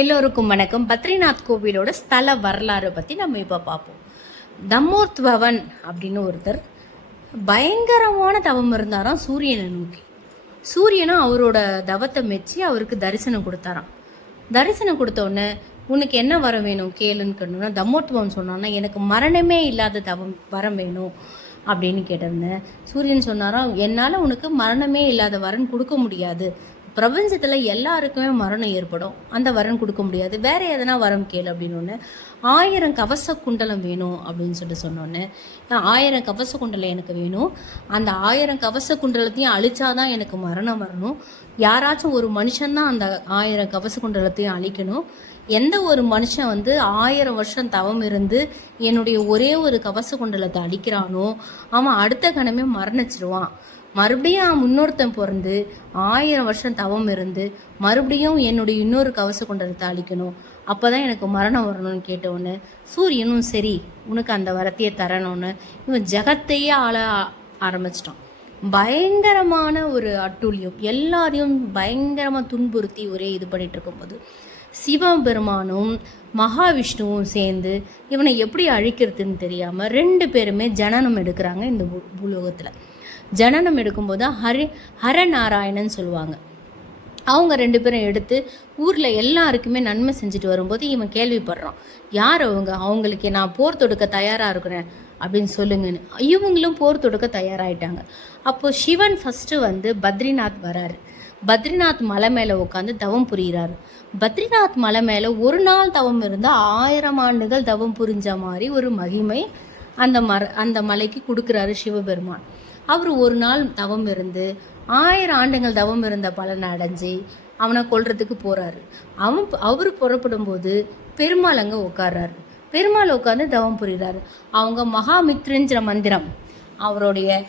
எல்லோருக்கும் வணக்கம். பத்ரிநாத் கோவிலோட ஸ்தல வரலாறு பற்றி நம்ம இப்போ பார்ப்போம். தம்மோத்வவன் அப்படின்னு ஒருத்தர் பயங்கரமான தவம் இருந்தாராம் சூரியனை நோக்கி. சூரியனும் அவரோட தவத்தை மெச்சி அவருக்கு தரிசனம் கொடுத்தாராம். தரிசனம் கொடுத்தோடனே உனக்கு என்ன வரம் வேணும்? கேளுன்னு கேட்டோம்னா தம்மோத்வம் சொன்னான்னா எனக்கு மரணமே இல்லாத தவம் வரம் வேணும் அப்படின்னு கேட்டிருந்தேன் சூரியன் சொன்னாராம் என்னால் உனக்கு மரணமே இல்லாத வரன் கொடுக்க முடியாது. பிரபஞ்சத்தில் எல்லாருக்குமே மரணம் ஏற்படும். அந்த வரன் கொடுக்க முடியாது. வேறு எதனா வரம் கேளு அப்படின்னு ஒன்று ஆயிரம் கவச குண்டலம் வேணும் அப்படின்னு சொல்லிட்டு சொன்னோன்னே. ஆயிரம் கவச குண்டலம் எனக்கு வேணும். அந்த ஆயிரம் கவச குண்டலத்தையும் அழிச்சாதான் எனக்கு மரணம் வரணும். யாராச்சும் ஒரு மனுஷன்தான் அந்த ஆயிரம் கவச குண்டலத்தையும் அழிக்கணும். எந்த ஒரு மனுஷன் வந்து ஆயிரம் வருஷம் தவம் இருந்து என்னுடைய ஒரே ஒரு கவச குண்டலத்தை அழிக்கிறானோ அவன் அடுத்த கணமே மரணிச்சிருவான். மறுபடியும் முன்னொருத்தன் பிறந்து ஆயிரம் வருஷம் தவம் இருந்து மறுபடியும் என்னுடைய இன்னொரு கவச குண்டலத்தை அழிக்கணும். அப்பதான் எனக்கு மரணம் வரணும்னு கேட்டவுடனே சூரியனும் சரி உனக்கு அந்த வரத்தையே தரணும்னு. இவன் ஜகத்தையே ஆள ஆரம்பிச்சிட்டான். பயங்கரமான ஒரு அட்டூழியம். எல்லாரையும் பயங்கரமாக துன்புறுத்தி ஒரே இது பண்ணிட்டு இருக்கும்போது சிவபெருமானும் மகாவிஷ்ணுவும் சேர்ந்து இவனை எப்படி அழிக்கிறதுன்னு தெரியாமல் ரெண்டு பேருமே ஜனனம் எடுக்கிறாங்க இந்த பூலோகத்தில். ஜனனம் எடுக்கும்போது ஹரி ஹரநாராயணன் சொல்லுவாங்க. அவங்க ரெண்டு பேரும் எடுத்து ஊரில் எல்லாருக்குமே நன்மை செஞ்சுட்டு வரும்போது இவன் கேள்விப்படுறான். யார் அவங்க? அவங்களுக்கு நான் போர் தொடுக்க தயாராக இருக்கிறேன். அப்படின்னு சொல்லுங்கன்னு. இவங்களும் போர் தொடுக்க தயாராகிட்டாங்க அப்போது சிவன் ஃபஸ்ட்டு வந்து பத்ரிநாத் வராரு. பத்ரிநாத் மலை மேலே உட்காந்து தவம் புரிகிறாரு பத்ரிநாத் மலை மேலே ஒரு நாள் தவம் இருந்தால் ஆயிரம் ஆண்டுகள் தவம் புரிஞ்ச மாதிரி ஒரு மகிமை அந்த மர அந்த மலைக்கு கொடுக்குறாரு சிவபெருமான். அவர் ஒரு நாள் தவம் இருந்து ஆயிரம் ஆண்டுகள் தவம் இருந்த பலனை அடைஞ்சு அவனை கொல்றதுக்கு போகிறாரு அவன் அவர் புறப்படும் போது பெருமாள் அங்கே உட்கார்றாரு பெருமாள் உட்காந்து தவம் புரிகிறாரு அவங்க மகாமித்ருங்கிற மந்திரம் அவருடைய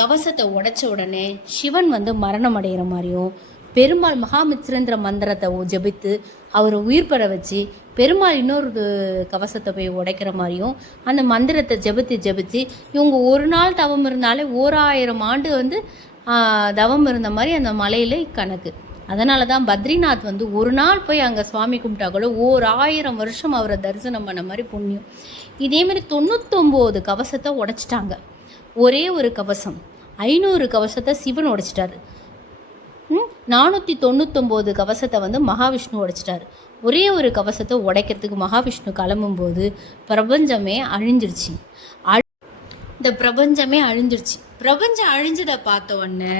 கவசத்தை உடைச்ச உடனே சிவன் வந்து மரணம் அடைகிற மாதிரியும் பெருமாள் மகாமித்ரேந்திர மந்திரத்தை ஜபித்து ஜெபித்து உயிர் பெற வச்சு பெருமாள் இன்னொரு கவசத்தை போய் உடைக்கிற மாதிரியும் அந்த மந்திரத்தை ஜெபித்து ஜபித்து இவங்க ஒரு நாள் தவம் இருந்தாலே ஓராயிரம் ஆண்டு வந்து தவம் இருந்த மாதிரி அந்த மலையில் கணக்கு. அதனால தான் பத்ரிநாத் வந்து ஒரு நாள் போய் அங்கே சுவாமி கும்பிட்டா கூட ஓர் ஆயிரம் வருஷம் அவரை தரிசனம் பண்ண மாதிரி புண்ணியம். இதே மாதிரி தொண்ணூத்தொம்போது கவசத்தை உடைச்சிட்டாங்க. ஒரே ஒரு கவசம். ஐநூறு கவசத்தை சிவன் உடைச்சிட்டாரு. நானூற்றி தொண்ணூத்தொம்போது கவசத்தை வந்து மகாவிஷ்ணு உடைச்சிட்டாரு. ஒரே ஒரு கவசத்தை உடைக்கிறதுக்கு மகாவிஷ்ணு கிளம்பும்போது பிரபஞ்சமே அழிஞ்சிருச்சு. இந்த பிரபஞ்சமே அழிஞ்சிருச்சு. பிரபஞ்சம் அழிஞ்சதை பார்த்த உடனே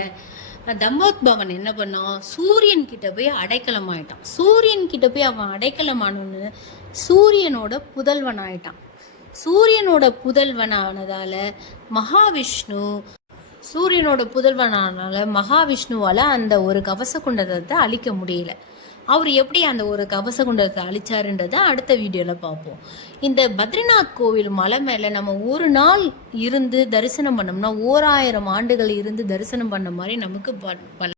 தம்போத்பவன் என்ன பண்ணான்? சூரியன் கிட்ட போய் அடைக்கலம் ஆயிட்டான். சூரியன் கிட்ட போய் அவன் அடைக்கலமானோன்னு சூரியனோட புதல்வன் ஆயிட்டான் சூரியனோட புதல்வனானதால மகாவிஷ்ணு சூரியனோட புதல்வனானால மகாவிஷ்ணுவால அந்த ஒரு கவச குண்டத்தை அழிக்க முடியல. அவர் எப்படி அந்த ஒரு கவச குண்டத்தை அழிச்சாருன்றதை அடுத்த வீடியோவில் பார்ப்போம். இந்த பத்ரிநாத் கோவில் மலை மேலே நம்ம ஒரு நாள் இருந்து தரிசனம் பண்ணோம்னா ஓராயிரம் ஆண்டுகள் இருந்து தரிசனம் பண்ண மாதிரி நமக்கு பல